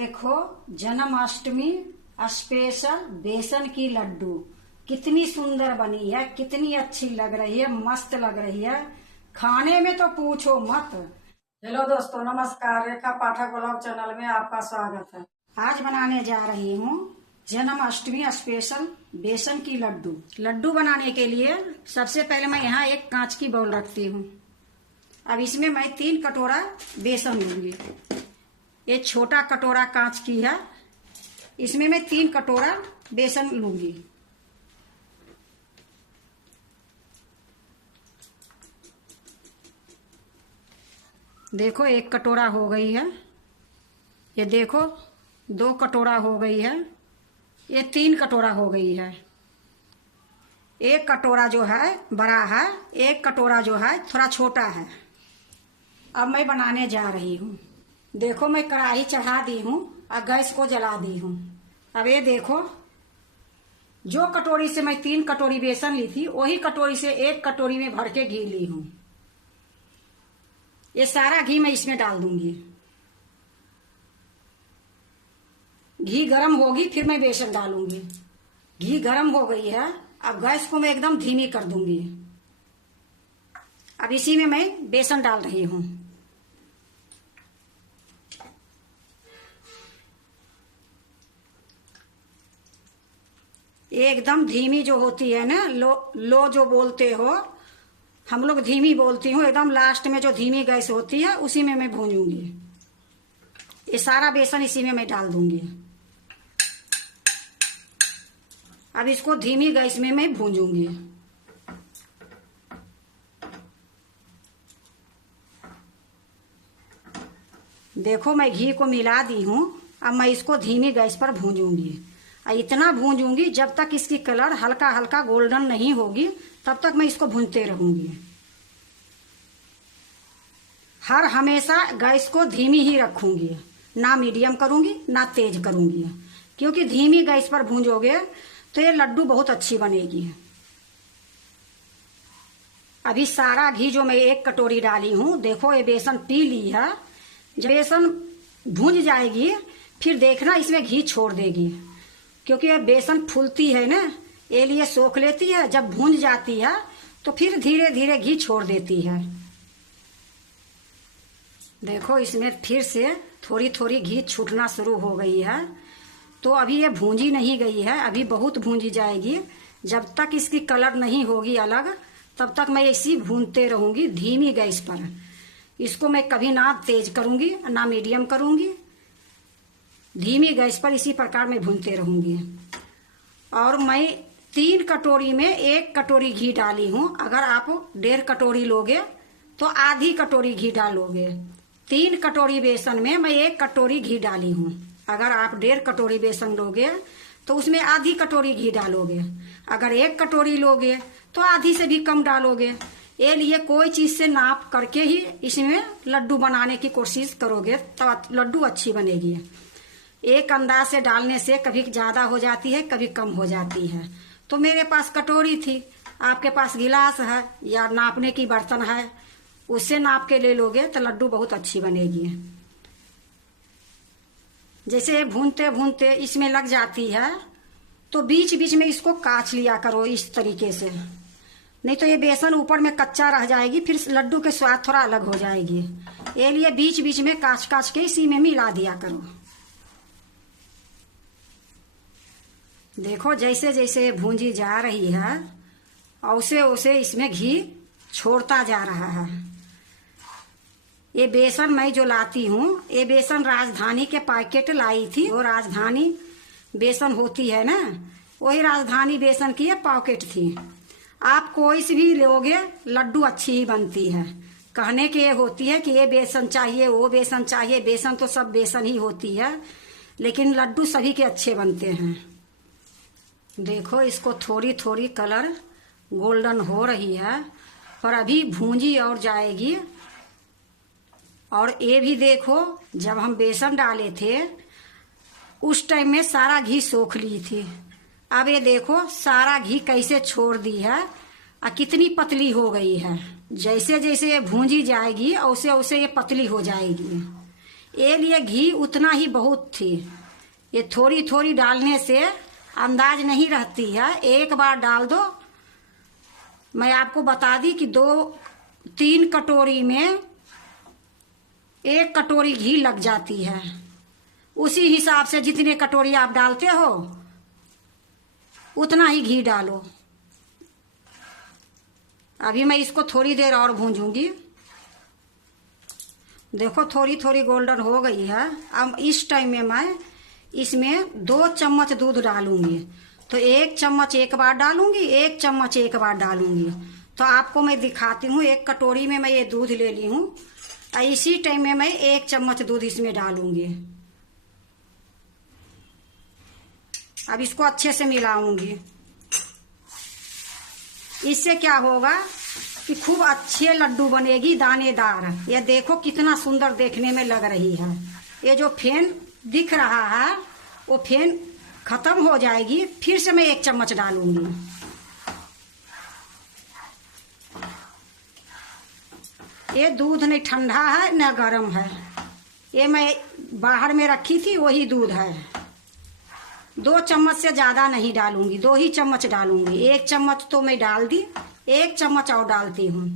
देखो जन्माष्टमी स्पेशल बेसन की लड्डू कितनी सुंदर बनी है, कितनी अच्छी लग रही है, मस्त लग रही है। खाने में तो पूछो मत। हेलो दोस्तों, नमस्कार। रेखा पाठक ब्लॉग चैनल में आपका स्वागत है। आज बनाने जा रही हूँ जन्माष्टमी स्पेशल बेसन की लड्डू। लड्डू बनाने के लिए सबसे पहले मैं यहाँ एक कांच की बाउल रखती हूँ। अब इसमें मैं 3 कटोरा बेसन लूंगी। ये छोटा कटोरा कांच की है, इसमें मैं 3 कटोरा बेसन लूंगी। देखो 1 कटोरा हो गई है, ये देखो 2 कटोरा हो गई है, ये 3 कटोरा हो गई है। 1 कटोरा जो है बड़ा है, 1 कटोरा जो है थोड़ा छोटा है। अब मैं बनाने जा रही हूँ। देखो मैं कढ़ाई चढ़ा दी हूँ और गैस को जला दी हूँ। अब ये देखो, जो कटोरी से मैं 3 कटोरी बेसन ली थी वही कटोरी से 1 कटोरी में भर के घी ली हूँ। ये सारा घी मैं इसमें डाल दूंगी। घी गरम होगी फिर मैं बेसन डालूंगी। घी गरम हो गई है, अब गैस को मैं एकदम धीमी कर दूंगी। अब इसी में मैं बेसन डाल रही हूँ। एकदम धीमी जो होती है ना, लो जो बोलते हो, हम लोग धीमी बोलती हूँ। एकदम लास्ट में जो धीमी गैस होती है उसी में मैं भूनूंगी। ये सारा बेसन इसी में मैं डाल दूंगी। अब इसको धीमी गैस में मैं भूनूंगी। देखो मैं घी को मिला दी हूँ। अब मैं इसको धीमी गैस पर भूनूंगी। इतना भूनूंगी जब तक इसकी कलर हल्का हल्का गोल्डन नहीं होगी, तब तक मैं इसको भूनते रहूंगी। हर हमेशा गैस को धीमी ही रखूंगी, ना मीडियम करूंगी ना तेज करूंगी, क्योंकि धीमी गैस पर भूंजोगे तो ये लड्डू बहुत अच्छी बनेगी। अभी सारा घी जो मैं 1 कटोरी डाली हूँ, देखो ये बेसन पी ली है। जब बेसन भूंज जाएगी फिर देखना इसमें घी छोड़ देगी, क्योंकि ये बेसन फूलती है ना, ये लिए सोख लेती है। जब भूंज जाती है तो फिर धीरे धीरे घी छोड़ देती है। देखो इसमें फिर से थोड़ी थोड़ी घी छूटना शुरू हो गई है। तो अभी ये भूंजी नहीं गई है, अभी बहुत भूंजी जाएगी। जब तक इसकी कलर नहीं होगी अलग, तब तक मैं इसी भूनते रहूंगी धीमी गैस पर। इसको मैं कभी ना तेज करूंगी ना मीडियम करूंगी, धीमी गैस पर इसी प्रकार मैं भूनते रहूंगी। और मैं 3 कटोरी में 1 कटोरी घी डाली हूँ। अगर आप 1.5 कटोरी लोगे तो आधी कटोरी घी डालोगे। 3 कटोरी बेसन में मैं 1 कटोरी घी डाली हूँ। अगर आप 1.5 कटोरी बेसन लोगे तो उसमें आधी कटोरी घी डालोगे। अगर 1 कटोरी लोगे तो आधी से भी कम डालोगे। ये लिए कोई चीज से नाप करके ही इसमें लड्डू बनाने की कोशिश करोगे तो लड्डू अच्छी बनेगी। एक अंदाज से डालने से कभी ज्यादा हो जाती है, कभी कम हो जाती है। तो मेरे पास कटोरी थी, आपके पास गिलास है या नापने की बर्तन है, उससे नाप के ले लोगे तो लड्डू बहुत अच्छी बनेगी। जैसे भूनते भूनते इसमें लग जाती है तो बीच बीच में इसको काच लिया करो इस तरीके से, नहीं तो ये बेसन ऊपर में कच्चा रह जाएगी, फिर लड्डू के स्वाद थोड़ा अलग हो जाएगी। ये लिए बीच बीच में काच काच के इसी में मिला दिया करो। देखो जैसे जैसे भूंजी जा रही है वैसे वैसे इसमें घी छोड़ता जा रहा है। ये बेसन मैं जो लाती हूँ, ये बेसन राजधानी के पैकेट लाई थी। वो राजधानी बेसन होती है ना, वही राजधानी बेसन की ये पॉकेट थी। आप कोई सी भी लोगे लड्डू अच्छी ही बनती है। कहने की ये होती है कि ये बेसन चाहिए वो बेसन चाहिए, बेसन तो सब बेसन ही होती है, लेकिन लड्डू सभी के अच्छे बनते हैं। देखो इसको थोड़ी थोड़ी कलर गोल्डन हो रही है, पर अभी भूंजी और जाएगी। और ये भी देखो, जब हम बेसन डाले थे उस टाइम में सारा घी सोख ली थी। अब ये देखो सारा घी कैसे छोड़ दी है और कितनी पतली हो गई है। जैसे जैसे ये भूंजी जाएगी वैसे वैसे ये पतली हो जाएगी। ये लिए घी उतना ही बहुत थी। ये थोड़ी थोड़ी डालने से अंदाज नहीं रहती है, एक बार डाल दो। मैं आपको बता दी कि 2-3 कटोरी में 1 कटोरी घी लग जाती है। उसी हिसाब से जितने कटोरी आप डालते हो उतना ही घी डालो। अभी मैं इसको थोड़ी देर और भूंजूंगी। देखो थोड़ी थोड़ी गोल्डन हो गई है। अब इस टाइम में मैं इसमें 2 चम्मच दूध डालूंगी। तो 1 चम्मच एक बार डालूंगी, 1 चम्मच एक बार डालूंगी। तो आपको मैं दिखाती हूँ। 1 कटोरी में मैं ये दूध ले ली हूँ। इसी टाइम में मैं 1 चम्मच दूध इसमें डालूंगी। अब इसको अच्छे से मिलाऊंगी। इससे क्या होगा कि खूब अच्छे लड्डू बनेगी, दानेदार। ये देखो कितना सुंदर देखने में लग रही है। ये जो फेन दिख रहा है वो फेन खत्म हो जाएगी, फिर से मैं 1 चम्मच डालूंगी। ये दूध नहीं ठंडा है न गर्म है, ये मैं बाहर में रखी थी वही दूध है। 2 चम्मच से ज्यादा नहीं डालूंगी, 2 ही चम्मच डालूंगी। 1 चम्मच तो मैं डाल दी, 1 चम्मच और डालती हूँ।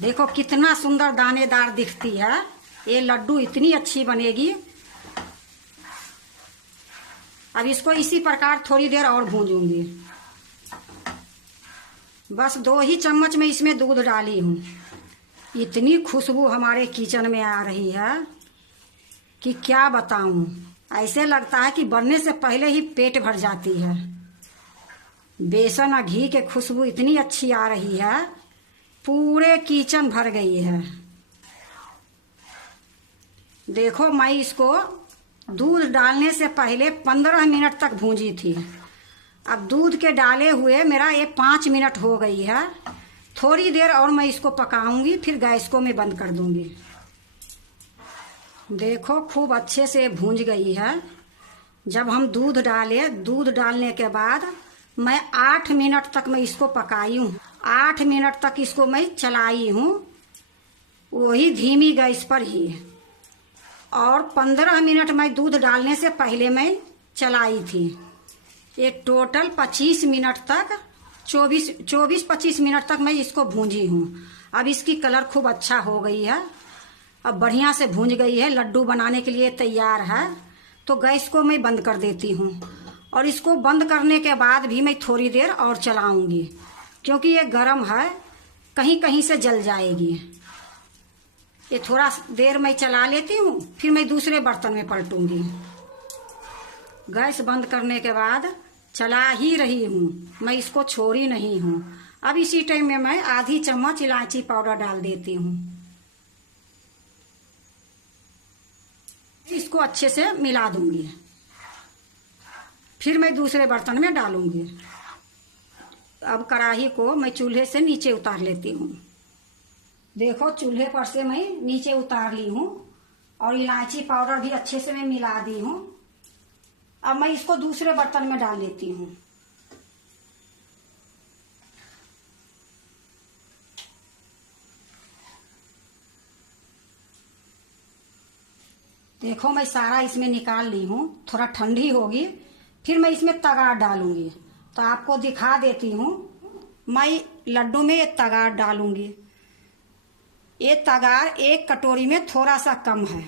देखो कितना सुंदर दानेदार दिखती है। ये लड्डू इतनी अच्छी बनेगी। अब इसको इसी प्रकार थोड़ी देर और भूंजूंगी। बस 2 ही चम्मच में इसमें दूध डाली हूँ। इतनी खुशबू हमारे किचन में आ रही है कि क्या बताऊं। ऐसे लगता है कि बनने से पहले ही पेट भर जाती है। बेसन और घी के खुशबू इतनी अच्छी आ रही है, पूरे किचन भर गई है। देखो मैं इसको दूध डालने से पहले 15 मिनट तक भूंजी थी। अब दूध के डाले हुए मेरा ये 5 मिनट हो गई है। थोड़ी देर और मैं इसको पकाऊंगी, फिर गैस को मैं बंद कर दूंगी। देखो खूब अच्छे से भूंज गई है। जब हम दूध डाले, दूध डालने के बाद मैं 8 मिनट तक मैं इसको पकाई हूँ। 8 मिनट तक इसको मैं चलाई हूँ, वही धीमी गैस पर ही। और 15 मिनट मैं दूध डालने से पहले मैं चलाई थी। ये टोटल 25 मिनट तक 24-25 मिनट तक मैं इसको भूंजी हूँ। अब इसकी कलर खूब अच्छा हो गई है। अब बढ़िया से भूंज गई है, लड्डू बनाने के लिए तैयार है। तो गैस को मैं बंद कर देती हूँ। और इसको बंद करने के बाद भी मैं थोड़ी देर और चलाऊंगी, क्योंकि ये गर्म है, कहीं कहीं से जल जाएगी। ये थोड़ा देर मैं चला लेती हूँ, फिर मैं दूसरे बर्तन में पलटूंगी। गैस बंद करने के बाद चला ही रही हूँ, मैं इसको छोड़ी नहीं हूँ। अब इसी टाइम में मैं आधी चम्मच इलायची पाउडर डाल देती हूँ। इसको अच्छे से मिला दूंगी, फिर मैं दूसरे बर्तन में डालूंगी। अब कढ़ाई को मैं चूल्हे से नीचे उतार लेती हूँ। देखो चूल्हे पर से मैं नीचे उतार ली हूँ और इलायची पाउडर भी अच्छे से मैं मिला दी हूँ। अब मैं इसको दूसरे बर्तन में डाल लेती हूँ। देखो मैं सारा इसमें निकाल ली हूँ। थोड़ा ठंडी होगी फिर मैं इसमें तगार डालूंगी। तो आपको दिखा देती हूँ, मैं लड्डू में ये तगार डालूंगी। ये तगार 1 कटोरी में थोड़ा सा कम है।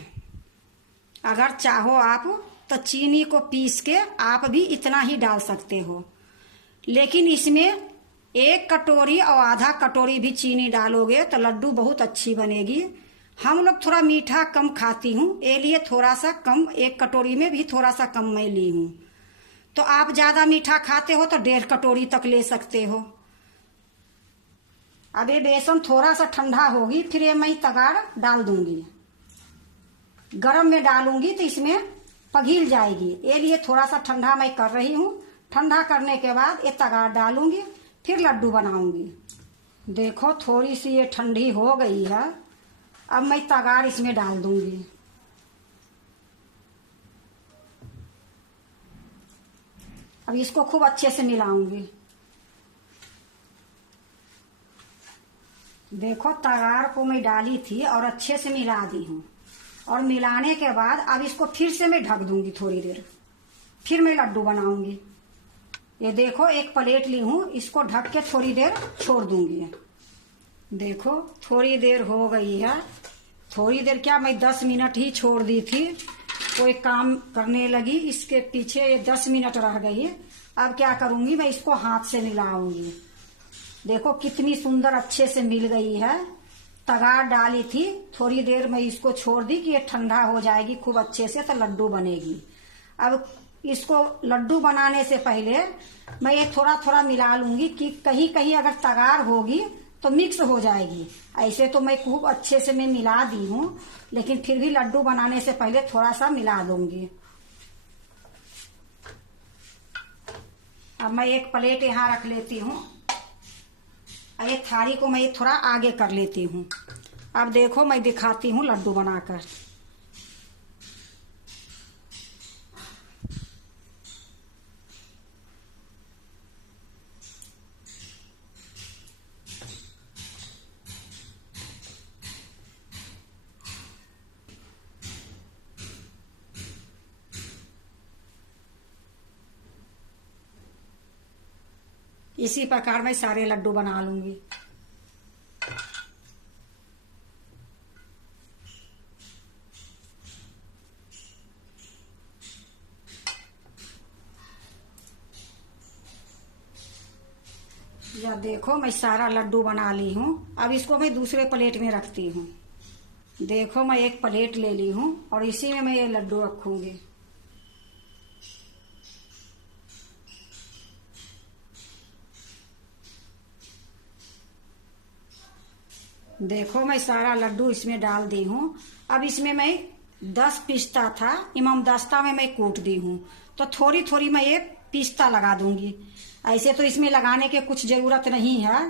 अगर चाहो आप तो चीनी को पीस के आप भी इतना ही डाल सकते हो, लेकिन इसमें 1 कटोरी और आधा कटोरी भी चीनी डालोगे तो लड्डू बहुत अच्छी बनेगी। हम लोग थोड़ा मीठा कम खाती हूँ, ये लिए थोड़ा सा कम, 1 कटोरी में भी थोड़ा सा कम मैं ली हूँ। तो आप ज्यादा मीठा खाते हो तो 1.5 कटोरी तक ले सकते हो। अब ये बेसन थोड़ा सा ठंडा होगी, फिर ये मैं तगार डाल दूंगी। गरम में डालूंगी तो इसमें पघिल जाएगी, ये लिए थोड़ा सा ठंडा मैं कर रही हूँ। ठंडा करने के बाद ये तगार डालूंगी, फिर लड्डू बनाऊंगी। देखो थोड़ी सी ये ठंडी हो गई है। अब मैं तगार इसमें डाल दूंगी। अब इसको खूब अच्छे से मिलाऊंगी। देखो तगार को मैं डाली थी और अच्छे से मिला दी हूँ, और मिलाने के बाद अब इसको फिर से मैं ढक दूंगी थोड़ी देर, फिर मैं लड्डू बनाऊंगी। ये देखो एक प्लेट ली हूँ, इसको ढक के थोड़ी देर छोड़ दूंगी। देखो थोड़ी देर हो गई है, थोड़ी देर क्या मैं 10 मिनट ही छोड़ दी थी, कोई काम करने लगी, इसके पीछे ये 10 मिनट रह गई। अब क्या करूंगी, मैं इसको हाथ से मिलाऊंगी। देखो कितनी सुंदर अच्छे से मिल गई है। तगार डाली थी, थोड़ी देर मैं इसको छोड़ दी कि ये ठंडा हो जाएगी खूब अच्छे से, तो लड्डू बनेगी। अब इसको लड्डू बनाने से पहले मैं ये थोड़ा थोड़ा मिला लूंगी कि कहीं कहीं अगर तगार होगी तो मिक्स हो जाएगी। ऐसे तो मैं खूब अच्छे से मैं मिला दी हूँ, लेकिन फिर भी लड्डू बनाने से पहले थोड़ा सा मिला दूंगी। अब मैं एक प्लेट यहाँ रख लेती हूँ, एक थाली को मैं थोड़ा आगे कर लेती हूँ। अब देखो मैं दिखाती हूँ लड्डू बनाकर। इसी प्रकार मैं सारे लड्डू बना लूंगी। या देखो मैं सारा लड्डू बना ली हूँ। अब इसको मैं दूसरे प्लेट में रखती हूँ। देखो मैं एक प्लेट ले ली हूँ और इसी में मैं ये लड्डू रखूंगी। देखो मैं सारा लड्डू इसमें डाल दी हूँ। अब इसमें मैं 10 पिस्ता था, इमाम दस्ता में मैं कूट दी हूँ, तो थोड़ी थोड़ी मैं ये पिस्ता लगा दूंगी। ऐसे तो इसमें लगाने के कुछ जरूरत नहीं है,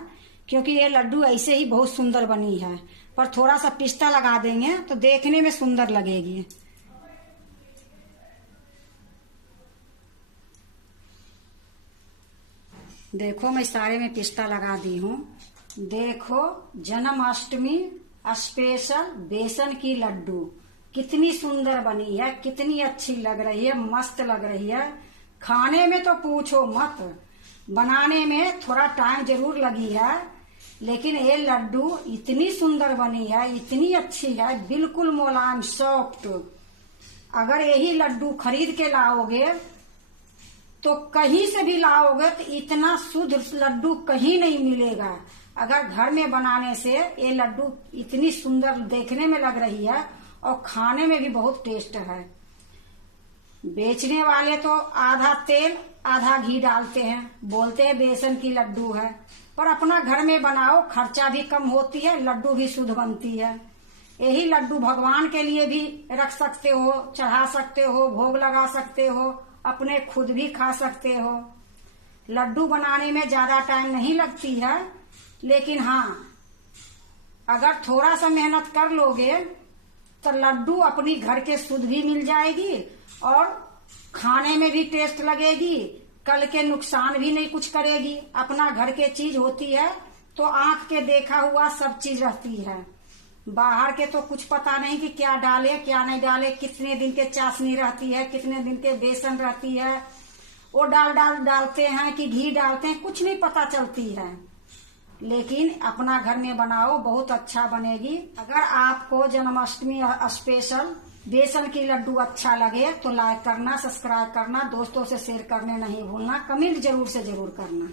क्योंकि ये लड्डू ऐसे ही बहुत सुंदर बनी है, पर थोड़ा सा पिस्ता लगा देंगे तो देखने में सुंदर लगेगी। देखो मैं सारे में पिस्ता लगा दी हूँ। देखो जन्माष्टमी स्पेशल बेसन की लड्डू कितनी सुंदर बनी है, कितनी अच्छी लग रही है, मस्त लग रही है। खाने में तो पूछो मत, बनाने में थोड़ा टाइम जरूर लगी है, लेकिन ये लड्डू इतनी सुंदर बनी है, इतनी अच्छी है, बिल्कुल मुलायम सॉफ्ट। अगर यही लड्डू खरीद के लाओगे तो कहीं से भी लाओगे तो इतना शुद्ध लड्डू कहीं नहीं मिलेगा। अगर घर में बनाने से ये लड्डू इतनी सुंदर देखने में लग रही है और खाने में भी बहुत टेस्ट है। बेचने वाले तो आधा तेल आधा घी डालते हैं, बोलते हैं बेसन की लड्डू है, पर अपना घर में बनाओ, खर्चा भी कम होती है, लड्डू भी शुद्ध बनती है। यही लड्डू भगवान के लिए भी रख सकते हो, चढ़ा सकते हो, भोग लगा सकते हो, अपने खुद भी खा सकते हो। लड्डू बनाने में ज्यादा टाइम नहीं लगती है, लेकिन हाँ अगर थोड़ा सा मेहनत कर लोगे तो लड्डू अपनी घर के शुद्ध भी मिल जाएगी और खाने में भी टेस्ट लगेगी, कल के नुकसान भी नहीं कुछ करेगी। अपना घर के चीज होती है तो आंख के देखा हुआ सब चीज रहती है। बाहर के तो कुछ पता नहीं कि क्या डाले क्या नहीं डाले, कितने दिन के चाशनी रहती है, कितने दिन के बेसन रहती है, वो डालते हैं कि घी डालते हैं, कुछ नहीं पता चलती है। लेकिन अपना घर में बनाओ, बहुत अच्छा बनेगी। अगर आपको जन्माष्टमी स्पेशल बेसन की लड्डू अच्छा लगे तो लाइक करना, सब्सक्राइब करना, दोस्तों से शेयर करने नहीं भूलना, कमेंट जरूर से जरूर करना।